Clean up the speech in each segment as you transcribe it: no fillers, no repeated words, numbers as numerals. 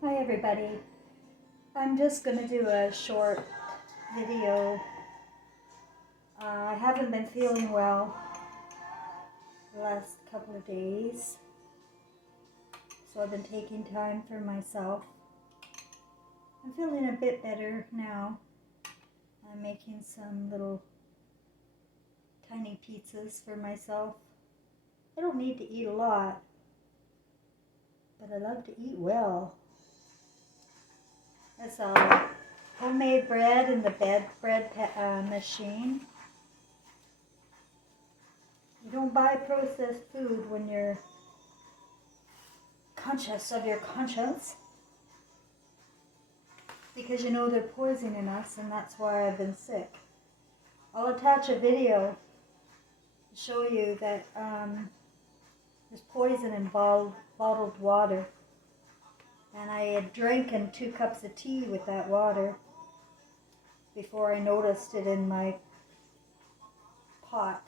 Hi everybody. I'm just going to do a short video. I haven't been feeling well the last couple of days, so I've been taking time for myself. I'm feeling a bit better now. I'm making some little tiny pizzas for myself. I don't need to eat a lot, but I love to eat well. That's homemade bread in the bread machine. You don't buy processed food when you're conscious of your conscience, because you know they're poisoning us, and that's why I've been sick. I'll attach a video to show you that there's poison in bottled water, and I had drinking 2 cups of tea with that water before I noticed it in my pot.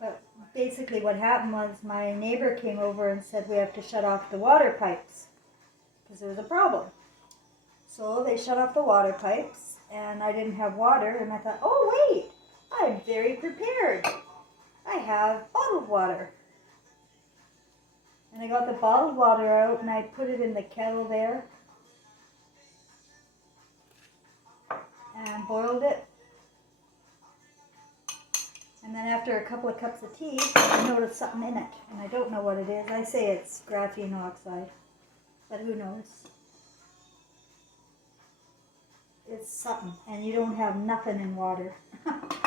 But basically what happened was my neighbor came over and said we have to shut off the water pipes because there was a problem. So they shut off the water pipes, and I didn't have water, and I thought, oh wait, I'm very prepared. I have bottled water. And I got the bottled water out and I put it in the kettle there and boiled it. And then after a couple of cups of tea, I noticed something in it, and I don't know what it is. I say it's graphene oxide, but who knows? It's something, and you don't have nothing in water.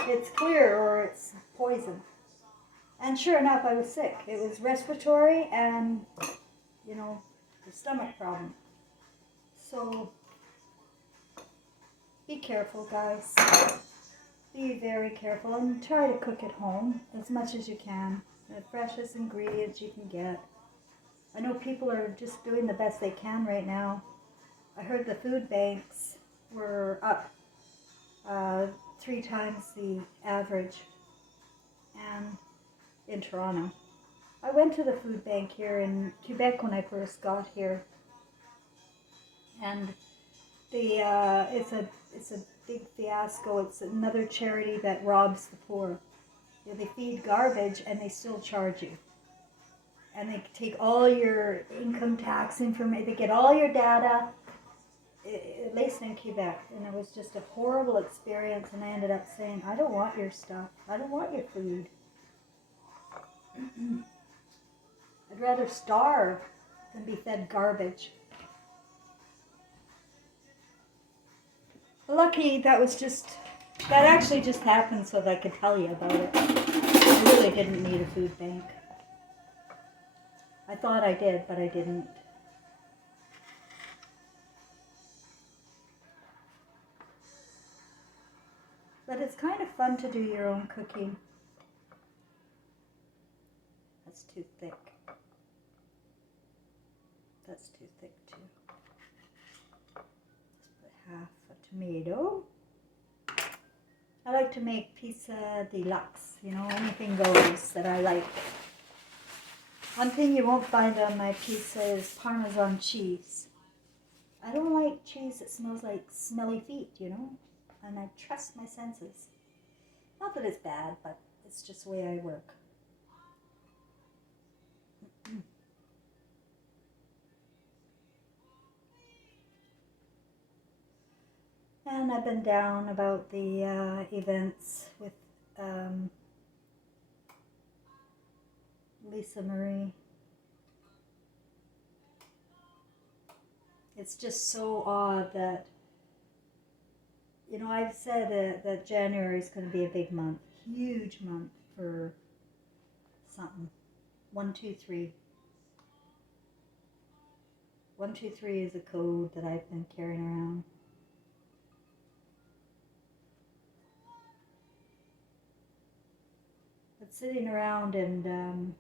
It's clear or it's poison. And sure enough, I was sick. It was respiratory and, the stomach problem. So, be careful, guys. Be very careful and try to cook at home as much as you can. The freshest ingredients you can get. I know people are just doing the best they can right now. I heard the food banks were up 3 times the average, and in Toronto. I went to the food bank here in Quebec when I first got here, and it's a big fiasco. It's another charity that robs the poor. They feed garbage and they still charge you, and they take all your income tax information. They get all your data. At least in Quebec, and it was just a horrible experience, and I ended up saying, I don't want your stuff. I don't want your food. I'd rather starve than be fed garbage. Lucky that actually just happened so that I could tell you about it. I really didn't need a food bank. I thought I did, but I didn't. But it's kind of fun to do your own cooking. That's too thick. That's too thick too. Let's put half a tomato. I like to make pizza deluxe, anything goes that I like. One thing you won't find on my pizza is Parmesan cheese. I don't like cheese that smells like smelly feet, and I trust my senses. Not that it's bad, but it's just the way I work. And I've been down about the events with Lisa Marie. It's just so odd that, I've said that January is going to be a big month, huge month for something. 1, 2, 3. 1, 2, 3 is a code that I've been carrying around. But sitting around and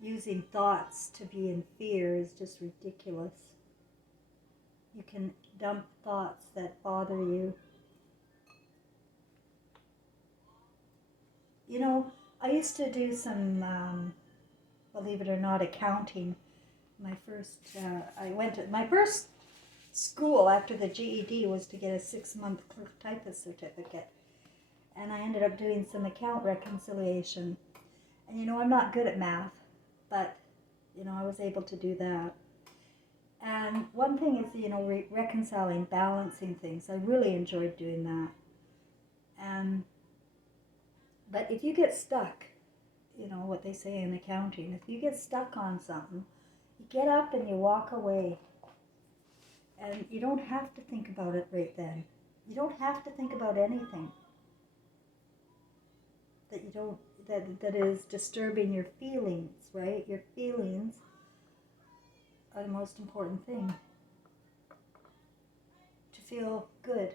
using thoughts to be in fear is just ridiculous. You can dump thoughts that bother you. I used to do some, believe it or not, accounting. I went to my first school after the GED was to get a 6-month clerk typist certificate. And I ended up doing some account reconciliation. And I'm not good at math, but I was able to do that. And one thing is, reconciling, balancing things. I really enjoyed doing that. But if you get stuck, what they say in accounting, if you get stuck on something, you get up and you walk away. And you don't have to think about it right then. You don't have to think about anything that is disturbing your feelings, right? Your feelings are the most important thing. To feel good.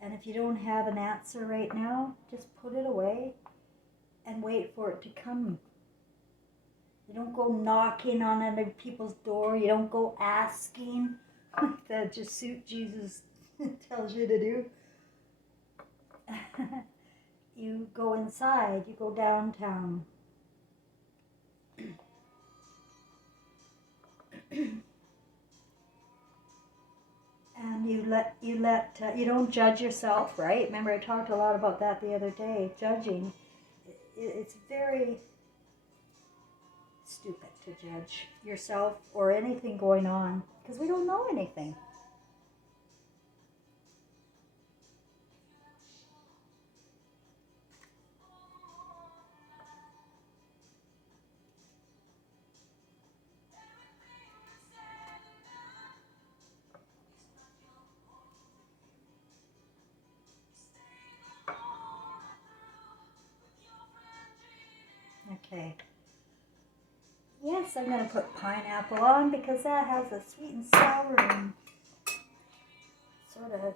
And if you don't have an answer right now, just put it away and wait for it to come. You don't go knocking on other people's door. You don't go asking that just suit Jesus tells you to do. You go inside. You go downtown. And you don't judge yourself, right? Remember, I talked a lot about that the other day. Judging, it's very stupid to judge yourself or anything going on because we don't know anything. Okay. Yes, I'm going to put pineapple on because that has a sweet and sour and sort of...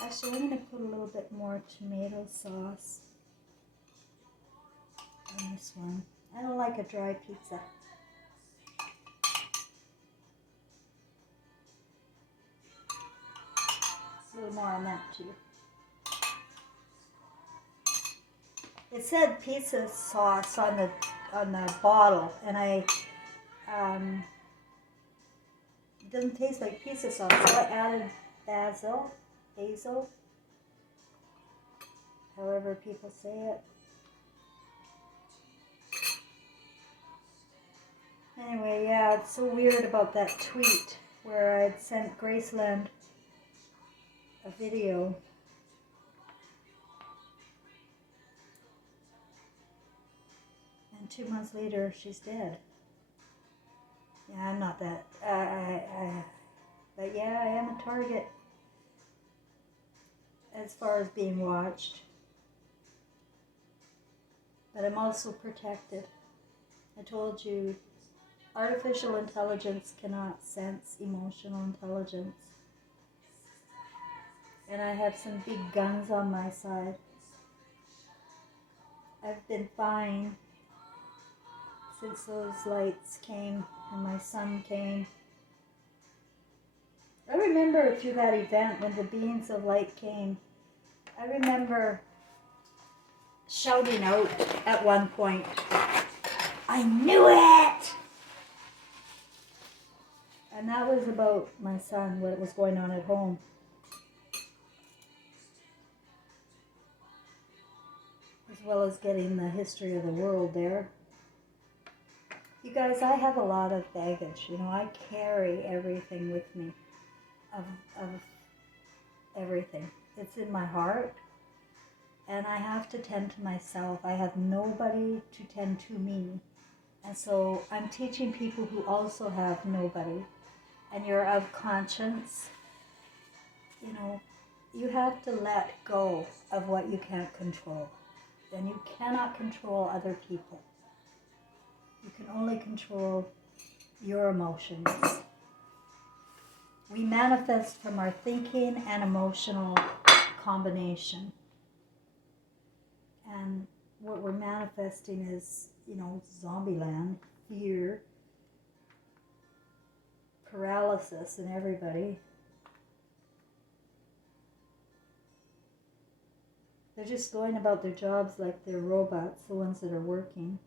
Actually, I'm going to put a little bit more tomato sauce on this one. I don't like a dry pizza. A little more on that too. It said pizza sauce on the bottle, and it doesn't taste like pizza sauce, so I added basil, however people say it. Anyway, yeah, it's so weird about that tweet where I'd sent Graceland a video. And 2 months later, she's dead. Yeah, I'm not that. But yeah, I am a target as far as being watched. But I'm also protected. I told you, artificial intelligence cannot sense emotional intelligence. And I have some big guns on my side. I've been fine since those lights came and my son came. I remember through that event when the beams of light came, I remember shouting out at one point, "I knew it!" And that was about my son, what was going on at home. As well as getting the history of the world there. You guys, I have a lot of baggage. I carry everything with me. Of everything. It's in my heart. And I have to tend to myself. I have nobody to tend to me. And so I'm teaching people who also have nobody. And you're of conscience. You have to let go of what you can't control. And you cannot control other people. You can only control your emotions. We manifest from our thinking and emotional combination. And what we're manifesting is, zombie land, fear, paralysis in everybody. They're just going about their jobs like they're robots, the ones that are working.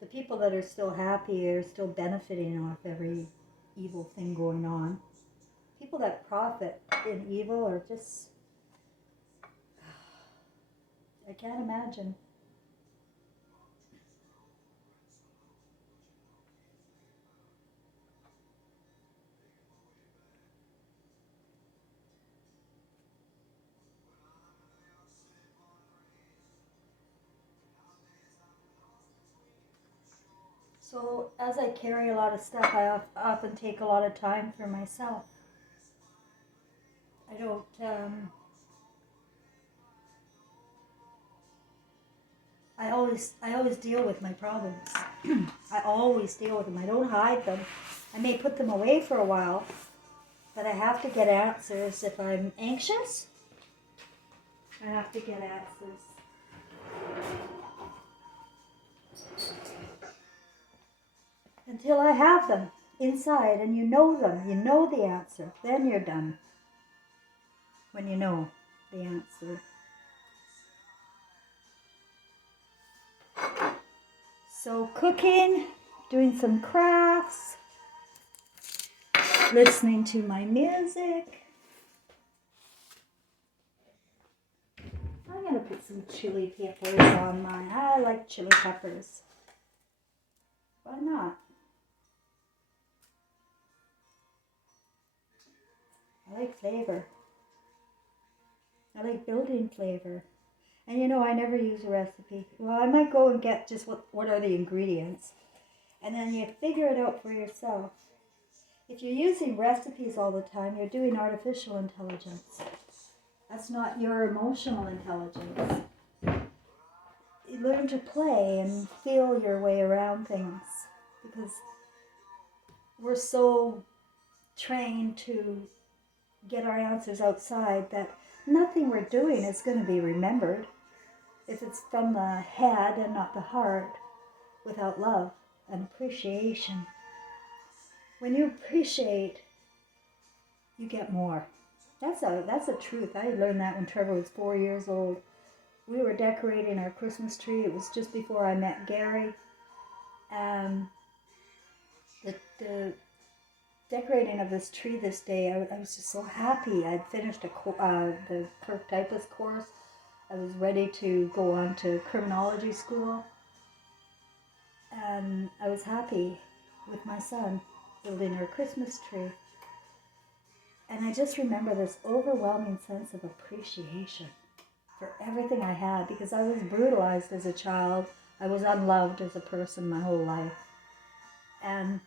The people that are still happy are still benefiting off every evil thing going on. People that profit in evil are just, I can't imagine. So as I carry a lot of stuff, I often take a lot of time for myself. I don't, I always deal with my problems. I always deal with them. I don't hide them. I may put them away for a while, but I have to get answers. If I'm anxious, I have to get answers. Until I have them inside and you know them, you know the answer, then you're done. When you know the answer. So cooking, doing some crafts, listening to my music. I'm going to put some chili peppers on mine. I like chili peppers. Why not? I like flavor. I like building flavor. And you know, I never use a recipe. Well, I might go and get just what are the ingredients. And then you figure it out for yourself. If you're using recipes all the time, you're doing artificial intelligence. That's not your emotional intelligence. You learn to play and feel your way around things. Because we're so trained to get our answers outside that nothing we're doing is going to be remembered if it's from the head and not the heart, without love and appreciation. When you appreciate, you get more. That's a truth. I learned that when Trevor was 4 years old. We were decorating our Christmas tree. It was just before I met Gary. The decorating of this tree this day, I was just so happy. I'd finished the clerk typist course. I was ready to go on to criminology school. And I was happy with my son building our Christmas tree. And I just remember this overwhelming sense of appreciation for everything I had, because I was brutalized as a child. I was unloved as a person my whole life. And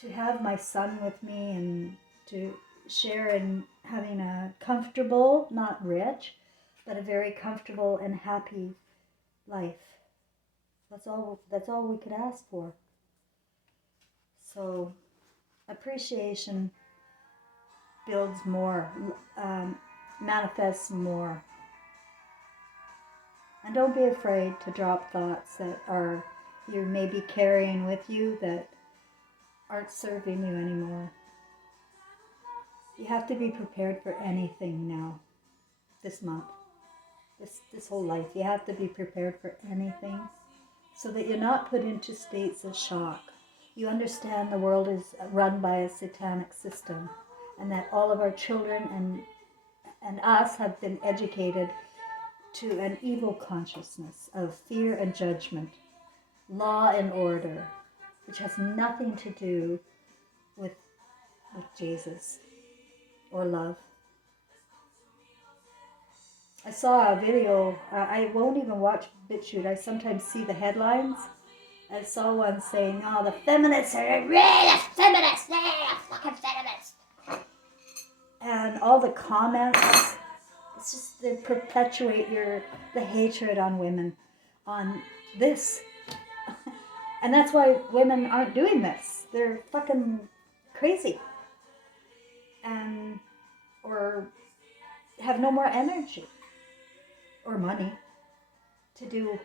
to have my son with me and to share in having a comfortable, not rich, but a very comfortable and happy life. That's all we could ask for. So appreciation builds more, manifests more. And don't be afraid to drop thoughts that are you may be carrying with you that aren't serving you anymore. You have to be prepared for anything now, this month, this whole life. You have to be prepared for anything so that you're not put into states of shock. You understand the world is run by a satanic system, and that all of our children and us have been educated to an evil consciousness of fear and judgment, law and order, which has nothing to do with Jesus or love. I saw a video, I won't even watch BitChute, I sometimes see the headlines. I saw one saying, oh, the feminists are really feminists, they're fucking feminists. And all the comments, it's just, they perpetuate the hatred on women, on this. And that's why women aren't doing this. They're fucking crazy. Or have no more energy or money to do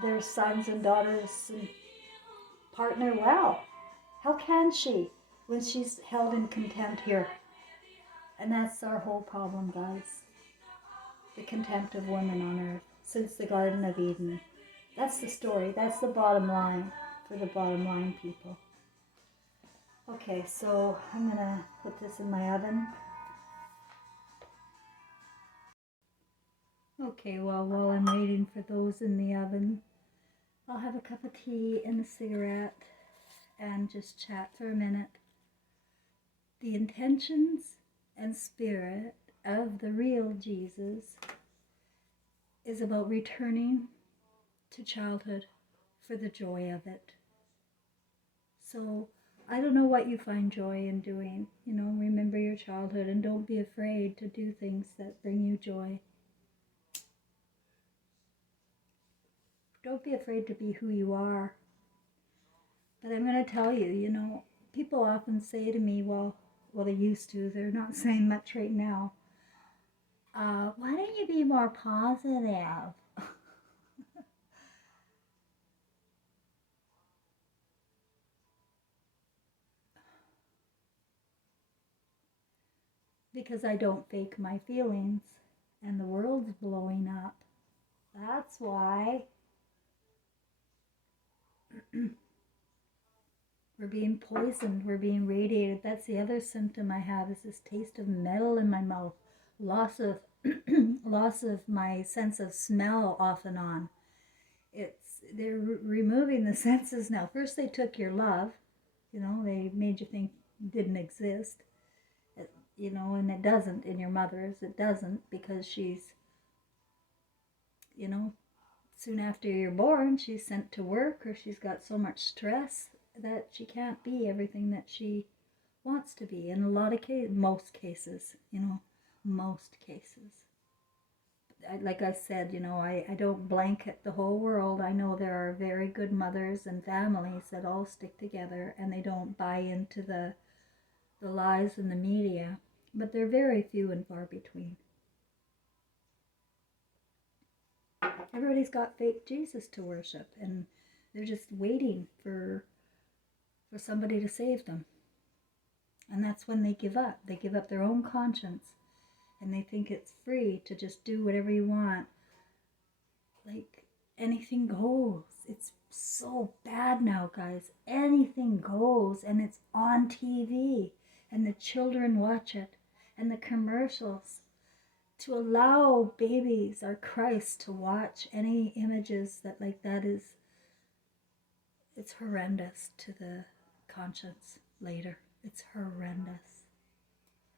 their sons and daughters and partner well. How can she when she's held in contempt here? And that's our whole problem, guys. the contempt of women on earth since the Garden of Eden. That's the story. That's the bottom line for the bottom line people. Okay, so I'm going to put this in my oven. Okay, well, while I'm waiting for those in the oven, I'll have a cup of tea and a cigarette and just chat for a minute. The intentions and spirit of the real Jesus is about returning to childhood for the joy of it. So I don't know what you find joy in doing. Remember your childhood and don't be afraid to do things that bring you joy. Don't be afraid to be who you are. But I'm going to tell you, people often say to me, well, they used to, they're not saying much right now. Why don't you be more positive? Because I don't fake my feelings and the world's blowing up. That's why. We're being poisoned, we're being radiated. That's the other symptom I have, is this taste of metal in my mouth. Loss of loss of my sense of smell off and on. They're removing the senses now. First they took your love, they made you think it didn't exist. And it doesn't in your mother's. It doesn't, because she's, soon after you're born, she's sent to work, or she's got so much stress that she can't be everything that she wants to be. In a lot of cases, most cases. Like I said, I don't blanket the whole world. I know there are very good mothers and families that all stick together and they don't buy into the lies in the media, but they're very few and far between. Everybody's got fake Jesus to worship, and they're just waiting for somebody to save them. And that's when they give up. They give up their own conscience, and they think it's free to just do whatever you want. Like, anything goes. It's so bad now, guys. Anything goes, and it's on TV, and the children watch it, and the commercials. To allow babies or Christ to watch any images like that it's horrendous to the conscience later. It's horrendous.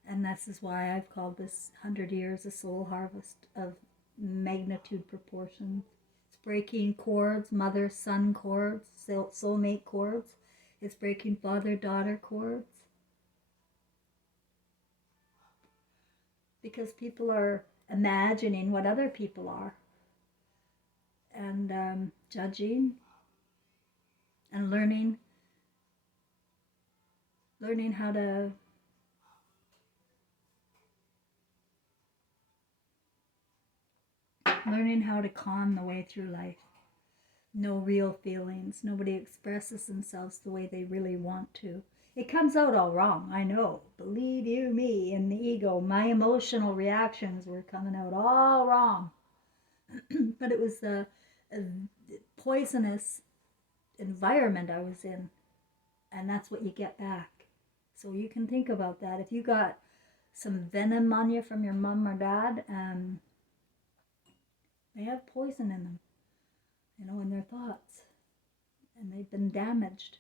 And this is why I've called this 100 years a soul harvest of magnitude proportions. It's breaking chords, mother-son chords, soulmate chords. It's breaking father-daughter chords. Because people are imagining what other people are, and judging, and learning how to con the way through life. No real feelings. Nobody expresses themselves the way they really want to. It comes out all wrong, I know. Believe you me, in the ego, my emotional reactions were coming out all wrong. But it was a poisonous environment I was in, and that's what you get back. So you can think about that. If you got some venom on you from your mom or dad, they have poison in them, in their thoughts, and they've been damaged.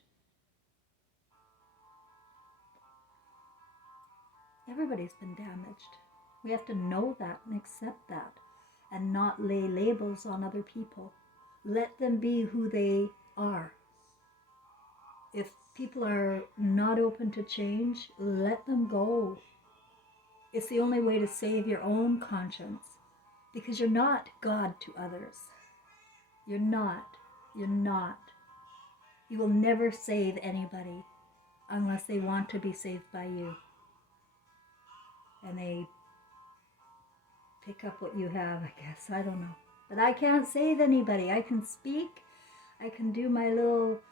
Everybody's been damaged. We have to know that and accept that, and not lay labels on other people. Let them be who they are. If people are not open to change, let them go. It's the only way to save your own conscience, because you're not God to others. You're not. You're not. You will never save anybody unless they want to be saved by you. And they pick up what you have, I guess. I don't know. But I can't save anybody. I can speak. I can do my little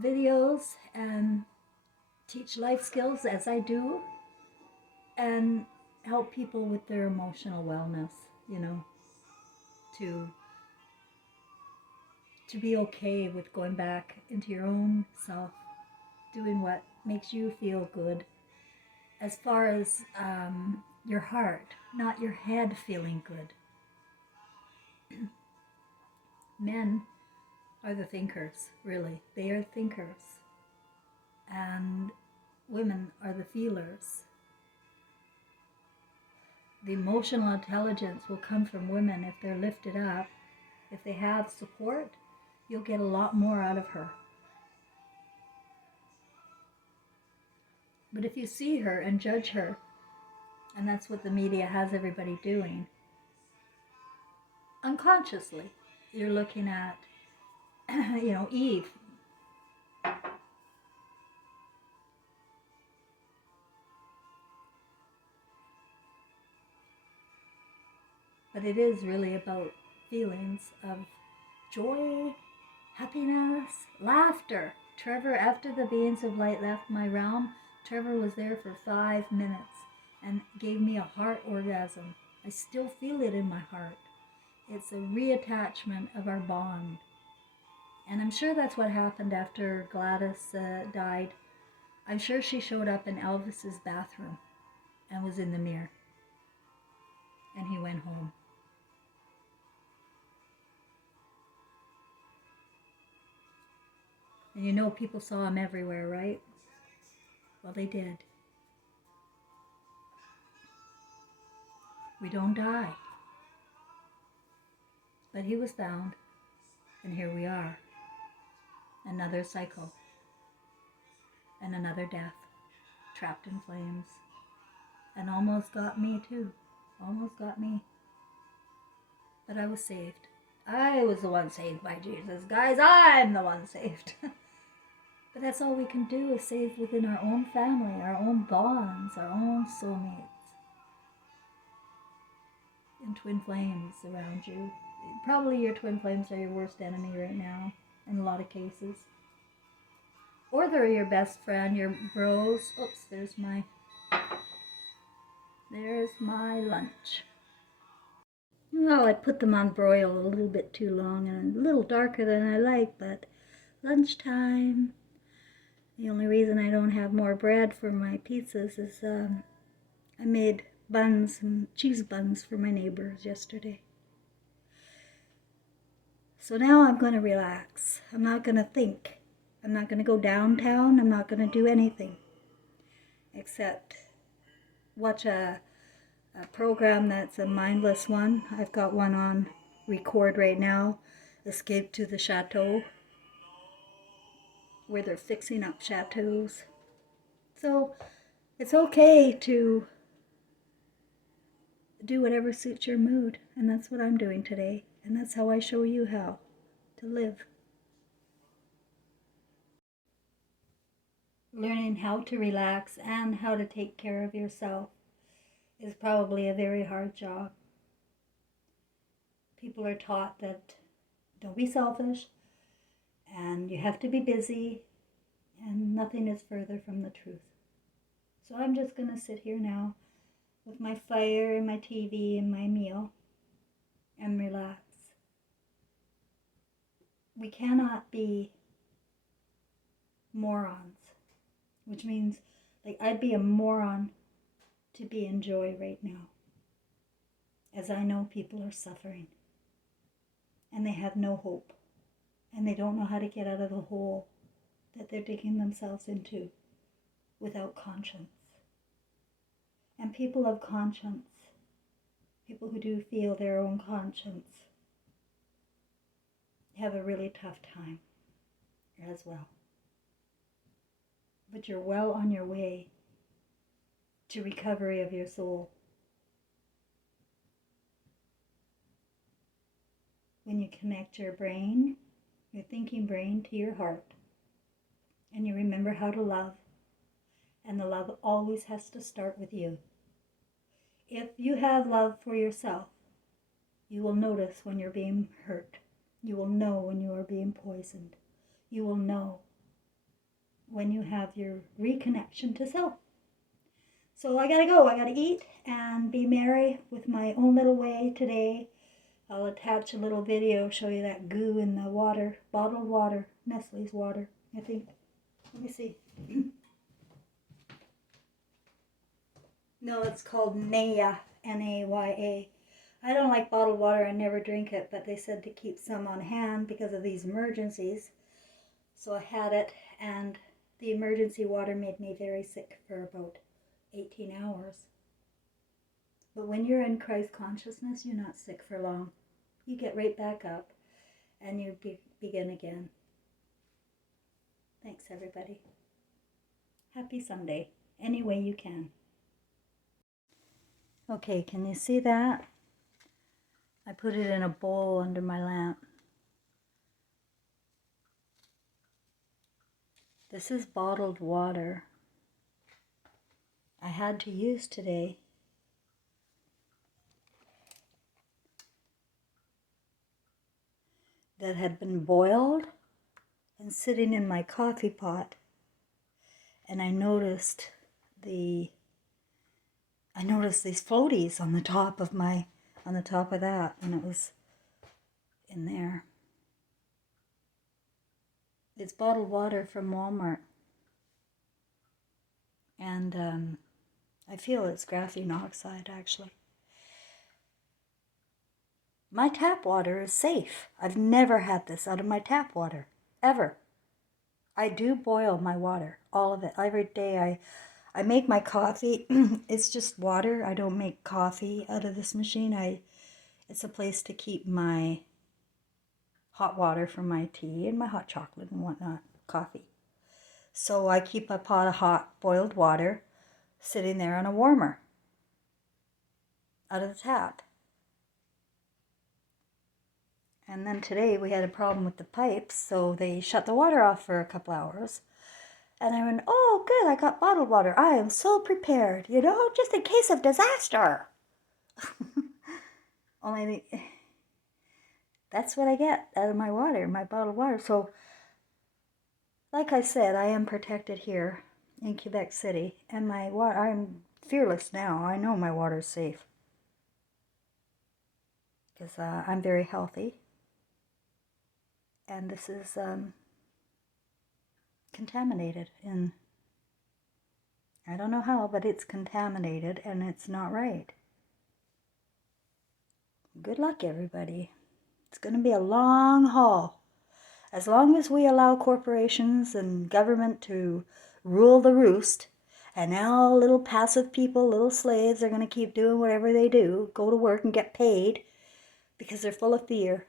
videos and teach life skills as I do, and help people with their emotional wellness. you know, to be okay with going back into your own self, doing what makes you feel good, as far as your heart, not your head feeling good. Men are the thinkers, really. They are thinkers. And women are the feelers. The emotional intelligence will come from women if they're lifted up. If they have support, you'll get a lot more out of her. But if you see her and judge her, and that's what the media has everybody doing, unconsciously, you're looking at, Eve. But it is really about feelings of joy, happiness, laughter. Trevor, after the beings of light left my realm, Trevor was there for 5 minutes and gave me a heart orgasm. I still feel it in my heart. It's a reattachment of our bond. And I'm sure that's what happened after Gladys died. I'm sure she showed up in Elvis's bathroom and was in the mirror. And he went home. And you know people saw him everywhere, right? Well, they did. We don't die. But he was found, and here we are. Another cycle. And another death. Trapped in flames. And almost got me too. Almost got me. But I was saved. I was the one saved by Jesus. Guys, I'm the one saved. But that's all we can do is save within our own family, our own bonds, our own soulmates. And twin flames around you. Probably your twin flames are your worst enemy right now, in a lot of cases. Or they're your best friend, your bros. Oops, there's my lunch. Well, I put them on broil a little bit too long and a little darker than I like, but lunchtime. The only reason I don't have more bread for my pizzas is I made buns and cheese buns for my neighbors yesterday. So now I'm going to relax. I'm not going to think. I'm not going to go downtown. I'm not going to do anything except watch a program that's a mindless one. I've got one on record right now, Escape to the Chateau, where they're fixing up chateaus. So it's okay to do whatever suits your mood, and that's what I'm doing today, and that's how I show you how to live. Learning how to relax and how to take care of yourself is probably a very hard job. People are taught that don't be selfish and you have to be busy, and nothing is further from the truth. So I'm just going to sit here now with my fire and my TV and my meal and relax. We cannot be morons, which means like I'd be a moron to be in joy right now, as I know people are suffering and they have no hope and they don't know how to get out of the hole that they're digging themselves into without conscience. And people of conscience, people who do feel their own conscience, have a really tough time as well. But you're well on your way to recovery of your soul. When you connect your brain, your thinking brain, to your heart, and you remember how to love, and the love always has to start with you. If you have love for yourself, you will notice when you're being hurt. You will know when you are being poisoned. You will know when you have your reconnection to self. So I gotta go. I gotta eat and be merry with my own little way today. I'll attach a little video, show you that goo in the water, bottled water, Nestle's water, I think. Let me see. No, it's called Naya, Naya. I don't like bottled water. I never drink it, but they said to keep some on hand because of these emergencies. So I had it, and the emergency water made me very sick for about 18 hours. But when you're in Christ consciousness, you're not sick for long. You get right back up and you begin again. Thanks, everybody. Happy Sunday, any way you can. Okay, can you see that? I put it in a bowl under my lamp. This is bottled water I had to use today. That had been boiled and sitting in my coffee pot. And I noticed these floaties on the top of that when it was in there. It's bottled water from Walmart. And I feel it's graphene oxide, actually. My tap water is safe. I've never had this out of my tap water, ever. I do boil my water, all of it. Every day I make my coffee. It's just water. I don't make coffee out of this machine. It's a place to keep my hot water for my tea and my hot chocolate and whatnot, coffee. So I keep a pot of hot boiled water sitting there on a warmer out of the tap. And then today we had a problem with the pipes, so they shut the water off for a couple hours. And I went, oh, good, I got bottled water. I am so prepared, just in case of disaster. Only that's what I get out of my water, my bottled water. So, like I said, I am protected here in Quebec City. And my water, I'm fearless now. I know my water is safe. Because I'm very healthy. And this is contaminated in, I don't know how, but it's contaminated and it's not right. Good luck, everybody. It's going to be a long haul. As long as we allow corporations and government to rule the roost, and now little passive people, little slaves, are going to keep doing whatever they do, go to work and get paid because they're full of fear,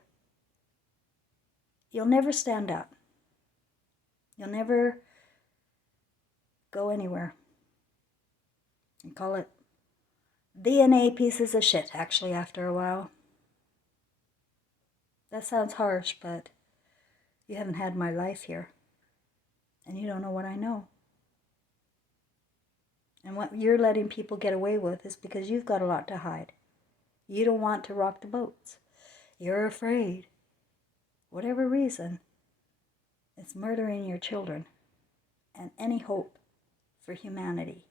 you'll never stand up. You'll never go anywhere. I call it DNA pieces of shit, actually, after a while. That sounds harsh, but you haven't had my life here. And you don't know what I know. And what you're letting people get away with is because you've got a lot to hide. You don't want to rock the boats. You're afraid. Whatever reason, it's murdering your children and any hope for humanity.